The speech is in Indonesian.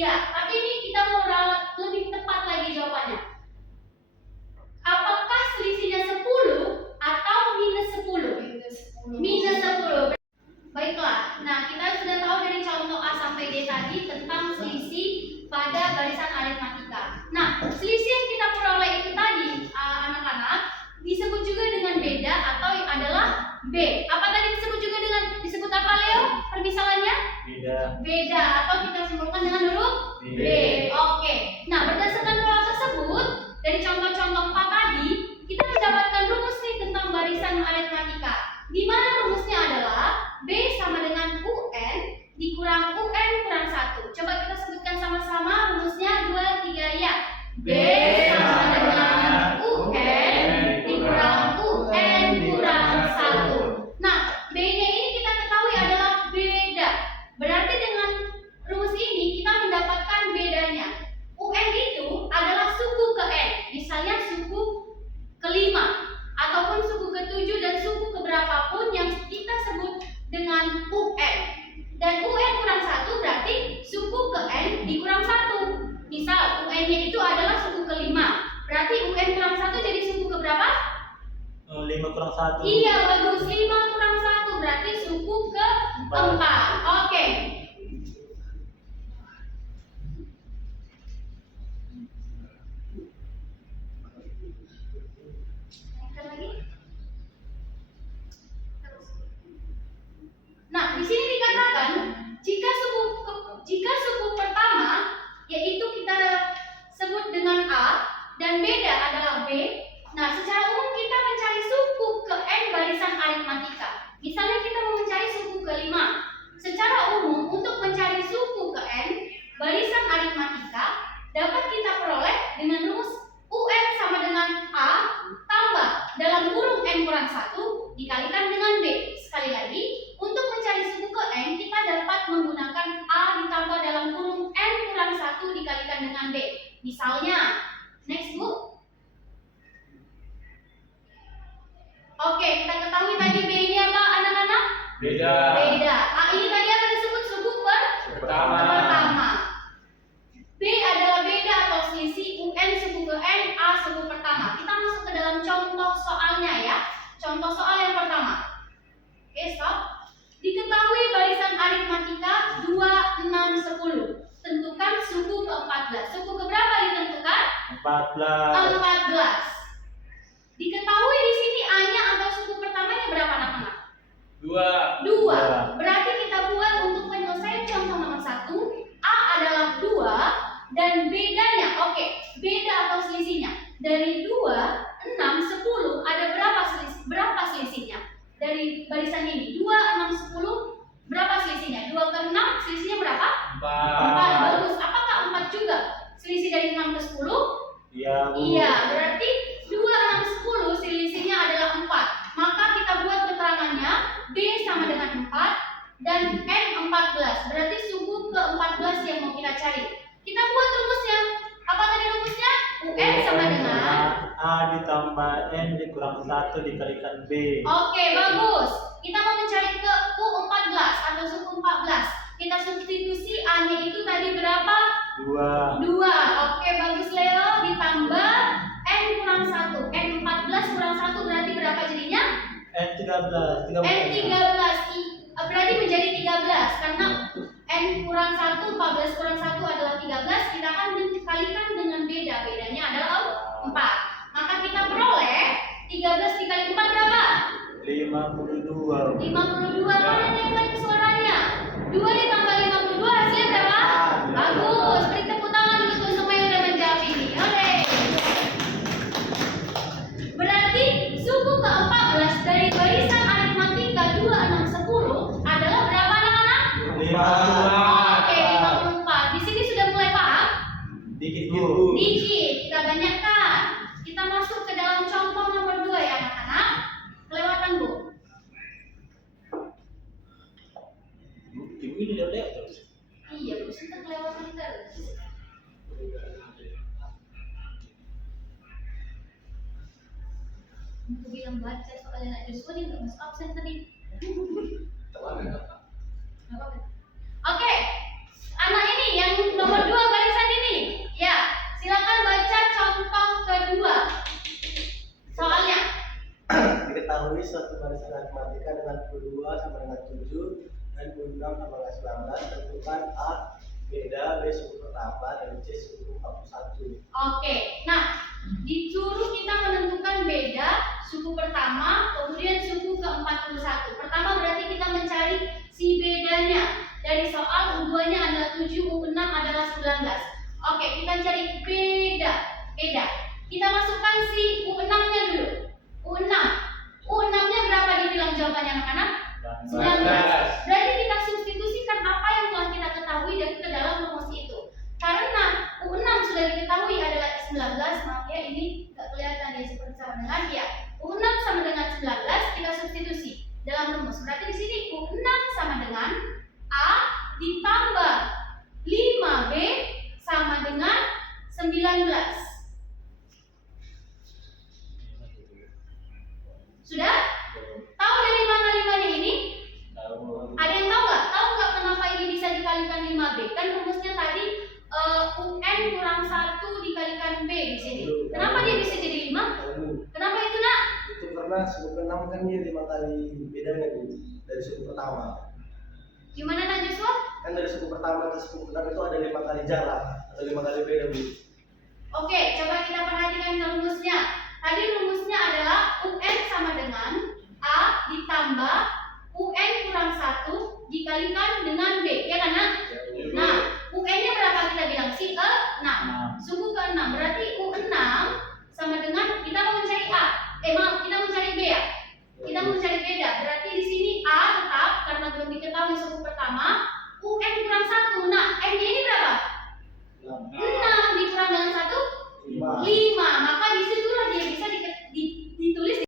Iya, tapi ini kita mau ralat lebih tepat lagi jawabannya. Apakah selisihnya 10 atau minus 10? Minus 10. Baiklah, nah kita sudah tahu dari contoh A sampai D tadi tentang selisih pada barisan aritmatika. Nah, selisih yang kita peroleh itu tadi, anak-anak, disebut juga dengan beda atau adalah B. Apa tadi disebut apa, Leo? Permisalannya? Beda. Beda, atau kita simpulkan dengan huruf B. Oke. Nah, berdasarkan pola tersebut, dari contoh-contoh 4 tadi, kita mendapatkan rumus nih tentang barisan aritmatika. Di mana rumusnya adalah B sama dengan UN dikurang UN kurang 1. Coba kita sebutkan sama-sama rumusnya 2, 3 ya. B sama dengan UN dikurang UN kurang 1. Nah, B-nya ini kita ketahui adalah beda. Berarti dengan rumus ini kita mendapatkan bedanya. UN itu adalah suku ke N. Misalnya suku ke-5 ataupun suku ke-7 dan suku keberapapun yang kita sebut dengan UN. Dan UN kurang 1 berarti suku ke N dikurang 1. Misal UN-nya itu adalah suku ke-5. Berarti UN kurang 1 jadi suku ke berapa? 5 kurang 1. Iya, bagus. 5 kurang 1 berarti suku ke-4. Oke. Nah, di sini dikatakan jika suku pertama yaitu kita sebut dengan A dan beda adalah B. Nah, secara umum kita mencari suku ke N barisan aritmatika. Misalnya kita mau mencari suku ke-5. Secara umum untuk mencari suku ke N barisan aritmatika dapat kita peroleh dengan rumus UN sama dengan A tambah dalam kurung N kurang 1 dikalikan dengan B. Sekali lagi, untuk mencari suku ke N kita dapat menggunakan A ditambah dalam kurung N kurang 1 dikalikan dengan B. Misalnya, next Bu. Oke, kita ketahui tadi B ini apa anak-anak? Beda. Beda. A ini tadi apa disebut suku pertama. B adalah beda atau selisih UN suku ke N, A suku pertama. Kita masuk ke dalam contoh soalnya ya. Contoh soal yang pertama. Oke, stop. Diketahui barisan aritmatika 2, 6, 10. Tentukan suku ke-14. Suku ke berapa ditentukan? 14. Diketahui di sini A-nya atau suku pertamanya berapa anak-anak? 2. Berarti kita buat untuk penyelesaian contoh nomor 1, A adalah 2 dan bedanya, oke, beda atau selisihnya. Dari 2, 6, 10 ada berapa selisihnya? Dari barisan ini 2, 6, 10 berapa selisihnya? 2 ke 6 selisihnya berapa? 4. Bagus. Apakah 4 juga selisih dari 6 ke 10? Iya, Bu. Iya, berarti 2, 6, 10 selisihnya adalah 4. Maka kita buat keterangannya B sama dengan 4 dan N 14. Berarti suku ke-14 yang mau kita cari. Kita buat rumusnya. Apa tadi rumusnya? UN sama dengan A ditambah N dikurang 1 dikalikan B. Oke, bagus. Kita mau mencari ke U14 atau suku 14. Kita substitusi A-nya itu tadi berapa? 2. 2. Oke, bagus Leo. Ditambah N kurang 1. N 14 kurang 1 berarti berapa jadinya? N 13. N 13. Berarti menjadi 13 karena N kurang 1, 14 kurang 1 adalah 13. Kita akan dikalikan dengan beda. Bedanya adalah 4. Maka kita peroleh 13 dikali 4 berapa? 52. 52. Mana yang banyak suaranya? 2 ditambah 52 hasilnya berapa? Bagus. Beri tepuk tangan dulu untuk semua yang sudah menjawab ini. Oke. Berarti suku ke-14 dari barisan aritmatika 2, 6, 10 adalah berapa anak-anak? 52. Oke, 54. Di sini sudah mulai paham? Dikit, Bu. Dikit, kita banyakkan. Kita masuk ke dalam contoh nomor 2 ya anak-anak. Kelewatan Bu. Ibu ini lihat terus. Iya, Bu, kita kelewatan terus. Aku bilang baca soalnya nak Joshua dia nggak masuk absen tadi. Nggak apa-apa. Oke, anak ini yang nomor 2 barisan aritmatika dengan 22 sama dengan 7 dan 26 sama dengan 19. Tentukan A beda, B suku pertama, dan C suku 41. Oke, nah disuruh kita menentukan beda suku pertama, kemudian suku ke-41. Pertama berarti kita mencari si bedanya. Dari soal U2-nya adalah 7, U6 adalah 19. Oke, kita cari beda. Kita masukkan si U6-nya dulu. U6-nya berapa dibilang jawabannya anak-anak? 19. Berarti kita substitusikan apa yang telah kita ketahui dan ke dalam rumus itu. Karena U6 sudah diketahui adalah 19, maaf ya ini nggak kelihatan ya seperti sama dengan ya. U6 sama dengan 19 kita substitusi dalam rumus. Berarti di sini U6 sama dengan A ditambah 5B sama dengan 19. Sudah? Tahu dari mana 5-nya ini? Ada yang tahu nggak? Tahu nggak kenapa ini bisa dikalikan 5B? Kan rumusnya tadi UN kurang 1 dikalikan B di sini. Kenapa dia bisa jadi 5? Kenapa itu nak? Itu karena suku ke-6 kan dia 5 kali bedanya dari suku pertama. Gimana nak Joshua? Kan dari suku pertama ke suku ke-6 itu ada 5 kali jarak atau 5 kali beda, Bu. Oke, coba kita perhatikan ke rumusnya. Tadi rumusnya adalah UN sama dengan A ditambah UN kurang 1 dikalikan dengan B, ya kan nak? Nah, UN-nya berapa kita bilang? Si 6.